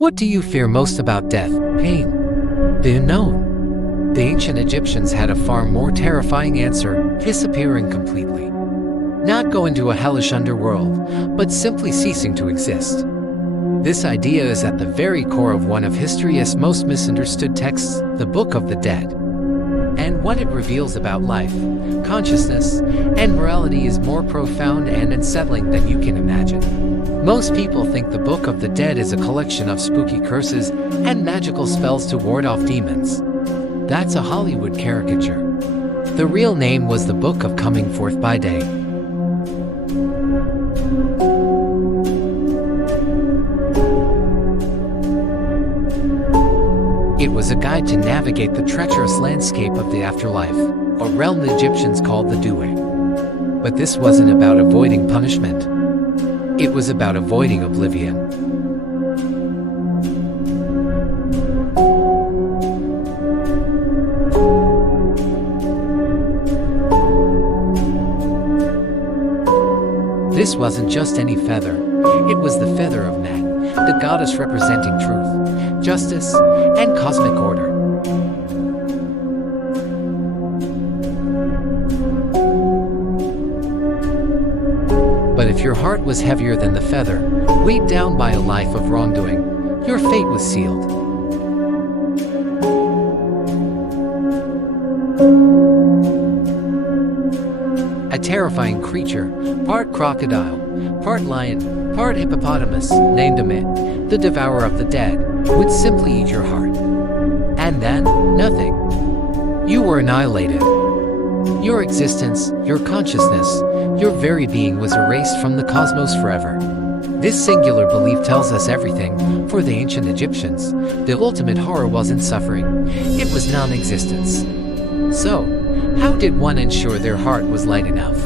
What do you fear most about death? Pain. The unknown. The ancient Egyptians had a far more terrifying answer: disappearing completely. Not go into a hellish underworld, but simply ceasing to exist. This idea is at the very core of one of history's most misunderstood texts, the Book of the Dead. And what it reveals about life, consciousness, and morality is more profound and unsettling than you can imagine. Most people think the Book of the Dead is a collection of spooky curses and magical spells to ward off demons. That's a Hollywood caricature. The real name was the Book of Coming Forth by Day. It was a guide to navigate the treacherous landscape of the afterlife, a realm the Egyptians called the Due. But this wasn't about avoiding punishment. It was about avoiding oblivion. This wasn't just any feather. It was the feather of Nat, the goddess representing truth, justice, and cosmic order. But if your heart was heavier than the feather, weighed down by a life of wrongdoing, your fate was sealed. A terrifying creature, part crocodile, part lion, part hippopotamus, named Amit, the devourer of the dead, would simply eat your heart. And then, nothing. You were annihilated. Your existence, your consciousness, your very being was erased from the cosmos forever. This singular belief tells us everything. For the ancient Egyptians, the ultimate horror wasn't suffering, it was non-existence. So, how did one ensure their heart was light enough?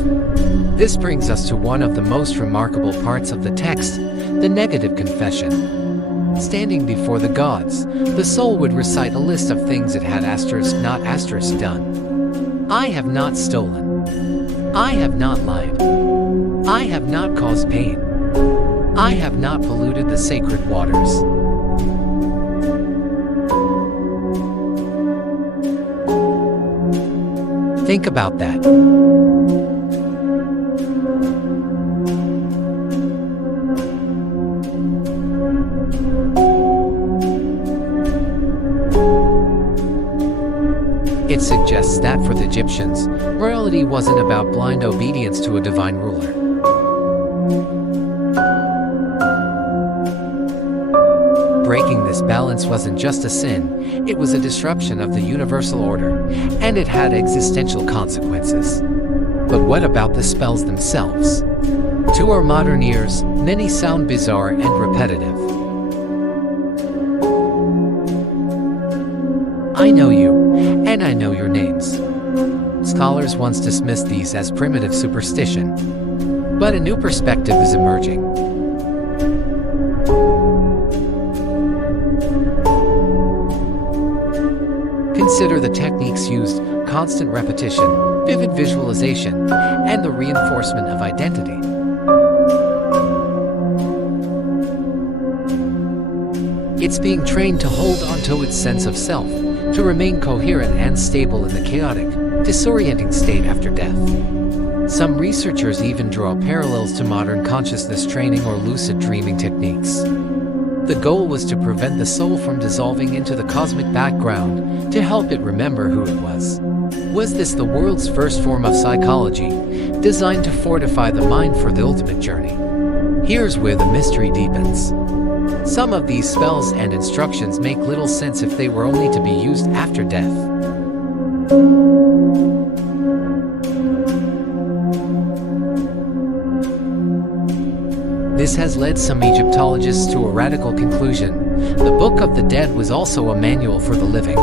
This brings us to one of the most remarkable parts of the text, the negative confession. Standing before the gods, the soul would recite a list of things it had not done. I have not stolen. I have not lied. I have not caused pain. I have not polluted the sacred waters. Think about that. It suggests that for the Egyptians, morality wasn't about blind obedience to a divine ruler. Breaking this balance wasn't just a sin, it was a disruption of the universal order, and it had existential consequences. But what about the spells themselves? To our modern ears, many sound bizarre and repetitive. I know you, and I know your names. Scholars once dismissed these as primitive superstition, but a new perspective is emerging. Consider the techniques used: constant repetition, vivid visualization, and the reinforcement of identity. It's being trained to hold onto its sense of self, to remain coherent and stable in the chaotic, disorienting state after death. Some researchers even draw parallels to modern consciousness training or lucid dreaming techniques. The goal was to prevent the soul from dissolving into the cosmic background, to help it remember who it was. Was this the world's first form of psychology, designed to fortify the mind for the ultimate journey? Here's where the mystery deepens. Some of these spells and instructions make little sense if they were only to be used after death. This has led some Egyptologists to a radical conclusion: the Book of the Dead was also a manual for the living.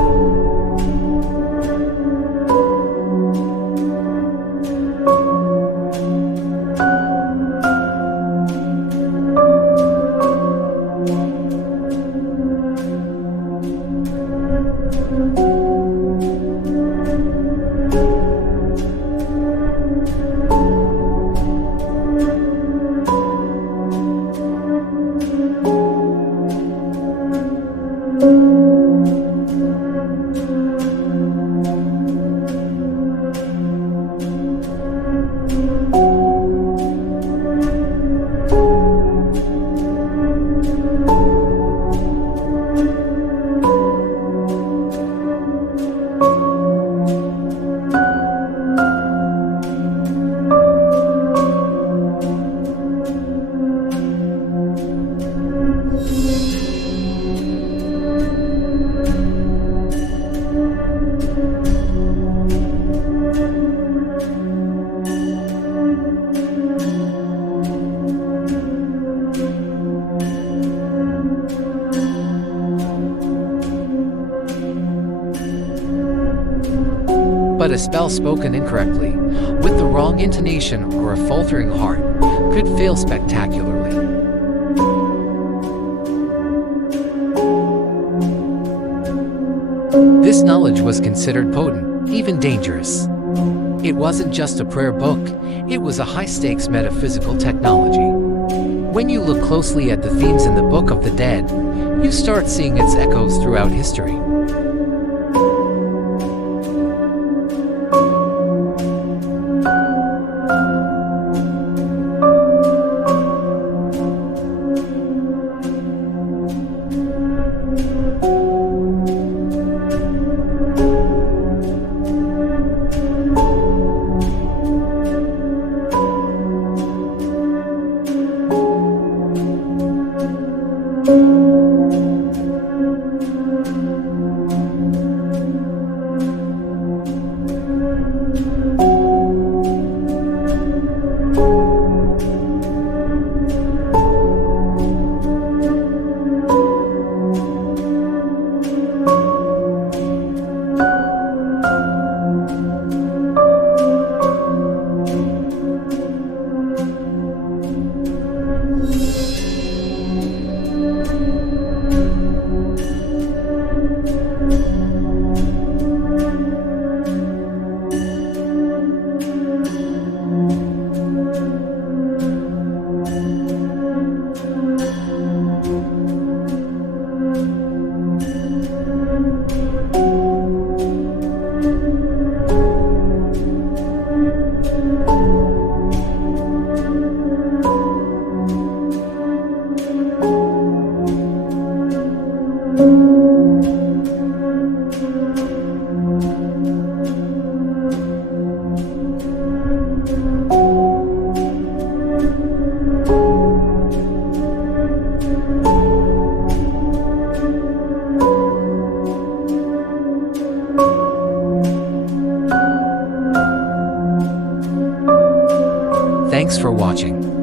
But a spell spoken incorrectly, with the wrong intonation or a faltering heart, could fail spectacularly. This knowledge was considered potent, even dangerous. It wasn't just a prayer book, it was a high-stakes metaphysical technology. When you look closely at the themes in the Book of the Dead, you start seeing its echoes throughout history. Thanks for watching.